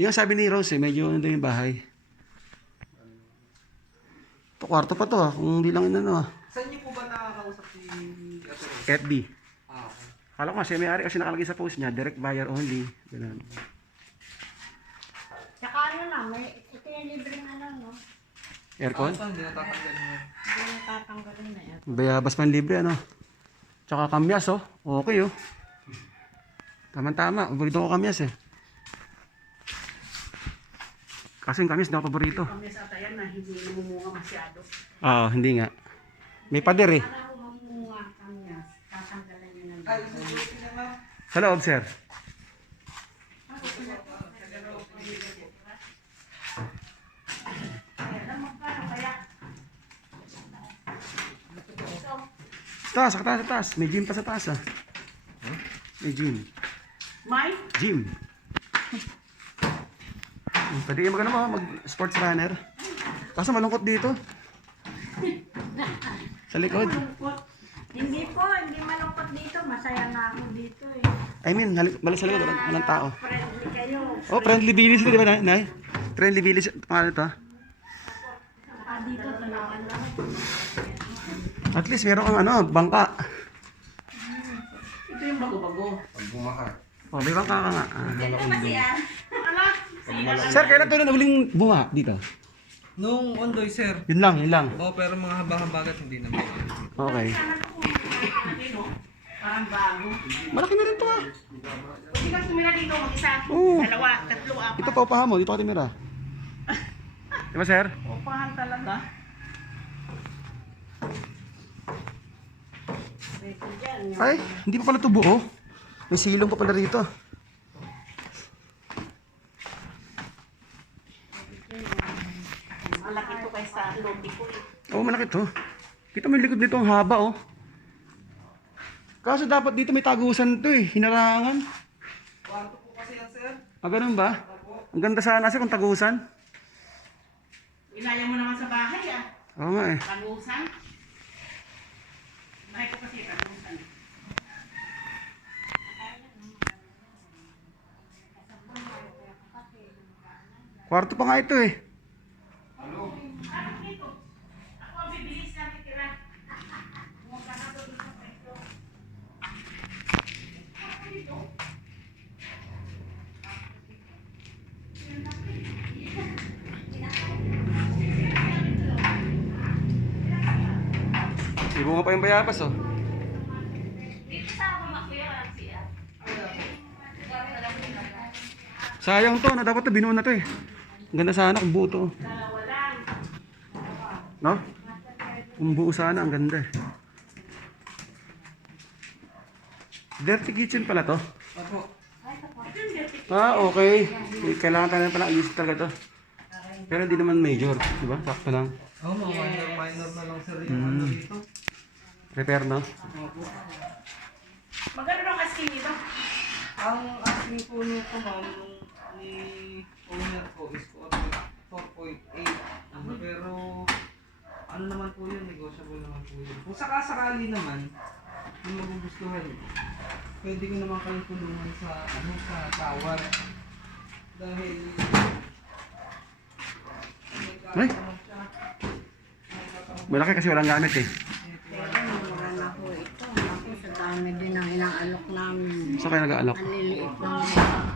Yung sabi ni Rose medyo ano yung bahay. Ito, kwarto pa to kung hindi lang inano Saan niyo po ba nakakausap si FB. okay. Kala ko nga siya may-ari kasi nakalagay sa post niya, direct buyer only. Ganun. Tsaka ano na, ito yung libreng ano, no? Aircon? Hindi natatanggal niyo. Hindi na tatanggalin na yan. Bayabas man libre Tsaka kamyas Okay Tama-tama, paborito ko kamyas Kasi yung kamyas na paborito. Kami sa tayan na hindi namumunga masyado. Hindi nga. May pader Sana kung mamunga kami, tatanggalan niya ng Ay, susutin na ma'am. Sa loob, sir. Sa taas. May gym pa sa taas May gym. May? Gym. Pwede kayo mag sports runner. Kaso malungkot dito. Sa likod. Malungkot. Hindi po, hindi malungkot dito. Masaya na ako dito I mean, balik sa likod. Walang tao. Friendly kayo. Friendly village ito, di ba, Nay? Friendly village, pangalan ito. Dito, tanawan lang. At least meron kang bangka. Ito yung bago-bago. Pag bumakar. May bangka ka nga. Ito kasi yan. Ala? Sir, kailan tayo na huling buha dito? Nung Ondoy, sir. Yun lang. Pero mga habang-habagat hindi naman. Okay. Parang bago. Malaki na rin to Hindi ka tumira dito mag-isa. Oo. Dalawa, tatlo, apat. Ito pa upahan mo, dito ka timira. Diba, sir? Upahan talaga. Pwede dyan. Ay, hindi pa pala ito buo. May silong pa pala rito. Malaki ito kaysa lobby ko Malaki to. Kita mo yung likod nito, ang haba Kaso dapat dito may tagusan to hinarangan. Kwarto po kasi yan, sir. Ganun ba? Ang ganda sana kasi kung tagusan. Inaya mo naman sa bahay Oo nga Tagusan. Bahay ko kasi tagusan. Kwarto pa nga ito Ako ang bibilis na titira. Ibo nga pa yung bayabas Dito sa ako makuya siya. Sayang to, dapat to binuo na to Ang ganda sana kung buo to. Dalawa lang. No? Kung buo sana, ang ganda Dirty kitchen pala to. Opo. Okay. Kailangan tayo pala ayusin talaga to. Pero hindi naman major, di ba? Sakto lang. Mga minor na lang, sir. Yung dito. Repair, no? Opo. Magkano ang asking nito? Ang asking po nito, ma'am, ni owner ko is 4.8. Pero, ano naman po yun, negotiable naman po yun. Kung sakasakali naman, kung magugustuhan, pwede ko naman kayong tulungan sa, sa tower. Dahil, Ay! Malaki kasi walang gamit Pero naman ako ito. Ako sa dami din ang inaalok namin. Saan kayo nag-aalok? Ang liliit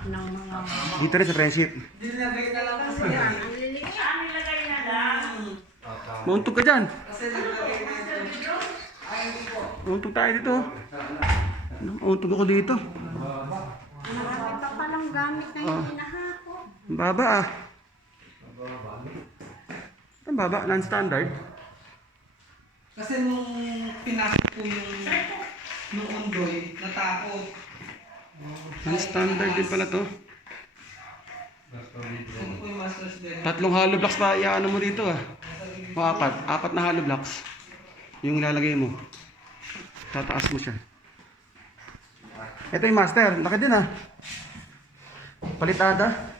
ng mga... Dito rin sa friendship. dinilagay na lang kasi yan. Ang liliit. Saan nilagay na lang? Mauntog ka dyan. Kasi naglagay na ito. Ay, hindi po. Mauntog tayo dito. Mauntog ako dito. Marami pa palang gamit na hindi nahako. Ang baba Ang baba, non-standard. Kasi nung pinasok ko yung nung Ondoy, natakot. Non-standard din pala to. Ano po yung master's din? 3 hollow blocks pa iaano mo dito O 4 na hollow blocks. Yung ilalagay mo. Tataas mo siya. Ito yung master, laki din Palitada.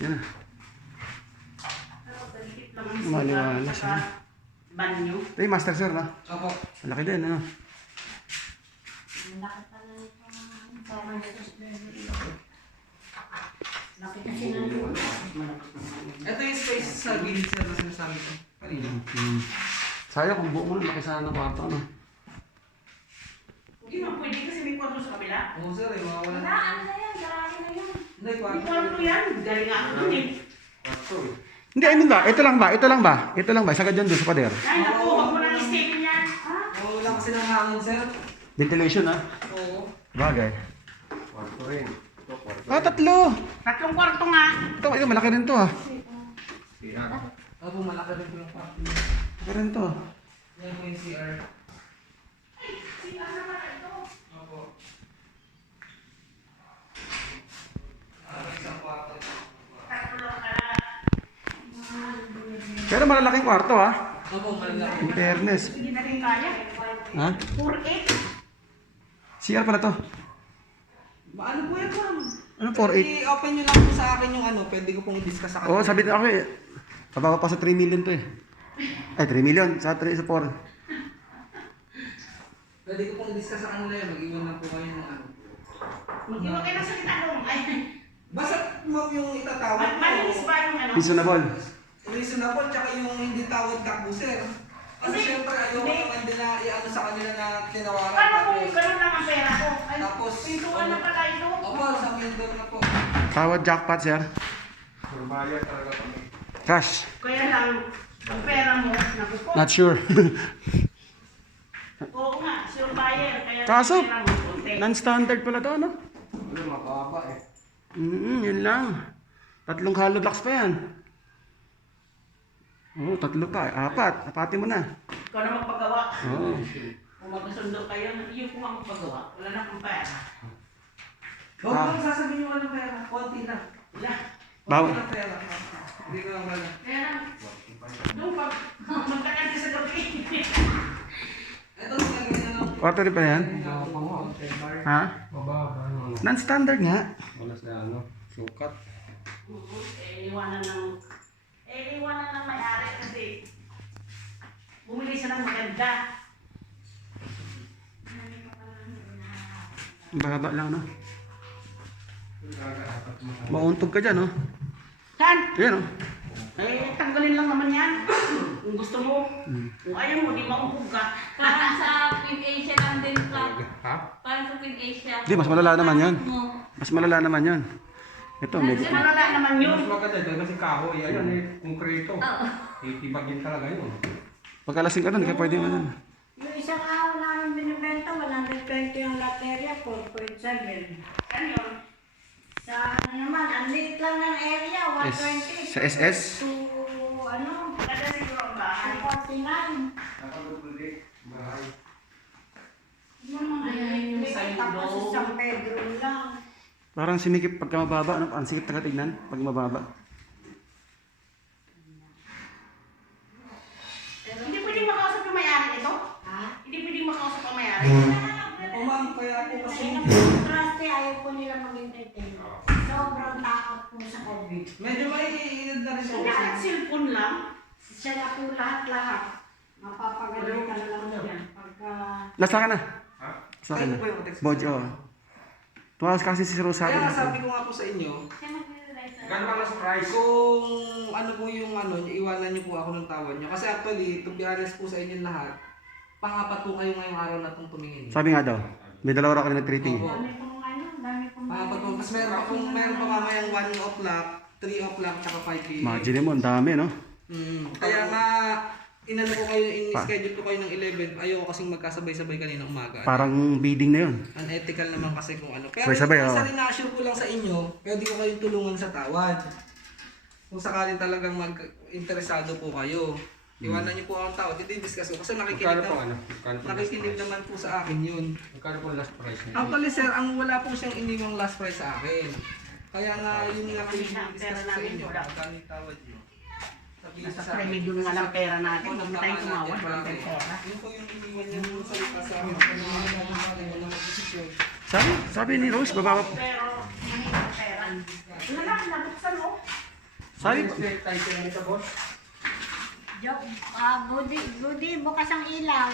Yan Maliwanag siya. Banyo. Ito yung master sir Opo. Laki din Laki kasi ng sa gilid sir na sinasabi ko. Kanina. Sayang kung buo mo na, laki sana ng kwarto, ano? Hindi mo pwede kasi may kwarto sa kabila. Oo sir, mawawala. Wala, ano na yan, garage na yan. Hindi, May kwarto. kwarto yan. Galing ako dun eh. Hindi, I mean ba? Ito lang ba? Ito lang ba? Ito lang ba? Sagad dyan doon sa pader. Ay, naku, huwag mo nang i-stay yan. Mawawala kasi ng hangin sir. Ventilation, ha? Oo. Bagay. Ah, tatlo! Tatlong kwarto nga. Ito, malaki rin to, ha? Opo, malaki rin po yung kwarto. Malaki rin to. Yan po yung CR. Opo. Isang kwarto. Pero malalaking kwarto, ha? Opo, malaki. In fairness. Hindi na rin kaya. Ha? 4-8. CR pala to. Ano po yan ma'am? Ano, 4.8? I-open nyo lang po sa akin yung ano, pwede ko pong i-discuss sa Oo, sabi na ako eh. Kababa pa sa 3 million to eh. Ay, 3 million. Sa 3, sa 4. Pwede ko pong i-discuss sa kanila yun, mag-iwan lang po kayo ng ano. Mag-iwan kayo ng salita nung. Ay, Basta ma'am yung itatawag malinis ba yung ano? Reasonable. Reasonable, tsaka yung hindi tawad kakbo sir. Kasi Hindi. syempre ayoko Hindi. naman din na i-ano sa kanila na tinawaran. Paano kung Tapos, ganun lang ang pera ko? Ay, Tapos, pintuan na pala ito. opo, sa window na po. Tawad jackpot, sir. Cash. Kaya lang, ang pera mo, naku po. Not sure. Oo nga, sure buyer. Kaya Kaso, ang pera mo, konti. non-standard pala to, ano? Ano, mababa eh. Yun lang. 3 hollow blocks pa yan. Oo, 3 pa. 4. Apatin mo na. Ikaw na magpagawa. Oo. Kung magkasundo kayo, yun po ang magpagawa. Wala na akong pera. Huwag mo lang sasabihin yung walang pera, konti lang. Wala. Bawal. Konti lang pera. Hindi ko lang wala. Kaya lang, doon pag magtagal ka sa gabi. Ito, nilagay na lang. Kwarto rin pa yan? Ha? Non-standard nga. Wala sa ano, sukat. Iwanan ng may-ari kasi bumili siya ng maganda. Ang bahaba lang, no? Mauntog ka dyan, no? Saan? Ayan, no? Tanggalin lang naman yan. Kung gusto mo. Kung ayaw mo, di maumpog ka. Parang sa Queen Asia lang din ka. Ha? Parang sa Queen Asia. Di, mas malala naman yan. Mo. Mas malala naman yan. Ito, medyo... Kasi malala naman yun. Mas maganda ito kasi kahoy, ayun eh, konkreto. Titibagin talaga yun. Pagkalasing ka doon, di ka pwede ano. Yung isang araw namin binibenta, 120 yung lateria, 4.7. Ano yun? Sa ano naman, ang liit lang ng area, 120. Sa SS? To ano, Maganda siguro ang bahay. 49. Yung mga Yung electric, side tapos door. isang bedroom lang. Parang simikip pagka mababa, ano? Ang sikip na tignan pag mababa. Hindi pwedeng makausap yung may-ari nito? Ha? Hindi pwedeng makausap ang may-ari. O ma'am, kaya po kasi... Trust ayaw po nila mag-entertain. Sobrang takot po sa COVID. Medyo may iinid na rin po. Lahat cellphone lang. Siya na po lahat-lahat. Mapapagalitan lang yan. Pagka... Nasa ka na? Ha? Sa akin Saan na. po yung text? Bodge, oh. Tumakas kasi si Rosario. Kaya nga sabi ko nga po sa inyo, Gano'n ka mas price? kung ano po yung ano, iwanan niyo po ako ng tawad niyo. Kasi actually, to be honest po sa inyo lahat, pangapat po kayo ngayong araw na itong tumingin. Sabi nga daw, may dalawa raw kami nag-treating. Opo. Dami pong ano, dami pong... Pangapat po. Mas meron pa mamayang 1 o'clock, 3 o'clock, tsaka 5 p.m. Imagine mo, ang dami, no? Kaya nga, inano ko kayo, in-schedule ko kayo ng 11. Ayoko kasing magkasabay-sabay kanina umaga. Parang bidding na yun. Unethical naman kasi kung ano. Pero Sabay-sabay, yung oo. isa rin na-assure ko lang sa inyo, pwede ko kayong tulungan sa tawad. Kung sakaling talagang mag-interesado po kayo, iwanan niyo po ang tawad. Hindi-discuss ko. Kasi Magkano po ano? Magkano po last nakikinig price? naman po sa akin yun. Magkano po last price niya? Actually sir, ang wala po siyang iniwang last price sa akin. Kaya nga yun lang yung Pera discuss ko sa namin, inyo. wala. Magkano yung tawad niyo? Sabihin Nasa sa akin. remedyo nga lang pera natin. Kung Huwag na tayong tumawa. Huwag tayong pera. Yun po yung iniwan niya nung salita sa akin. Kung ano naman natin, wala mag-desisyon. Sabi ni Rose, bababa. Pero, mahirap pera. Wala na, nabuksan mo. Sabi, Tayo sila nito, boss. Budi, bukas ang ilaw.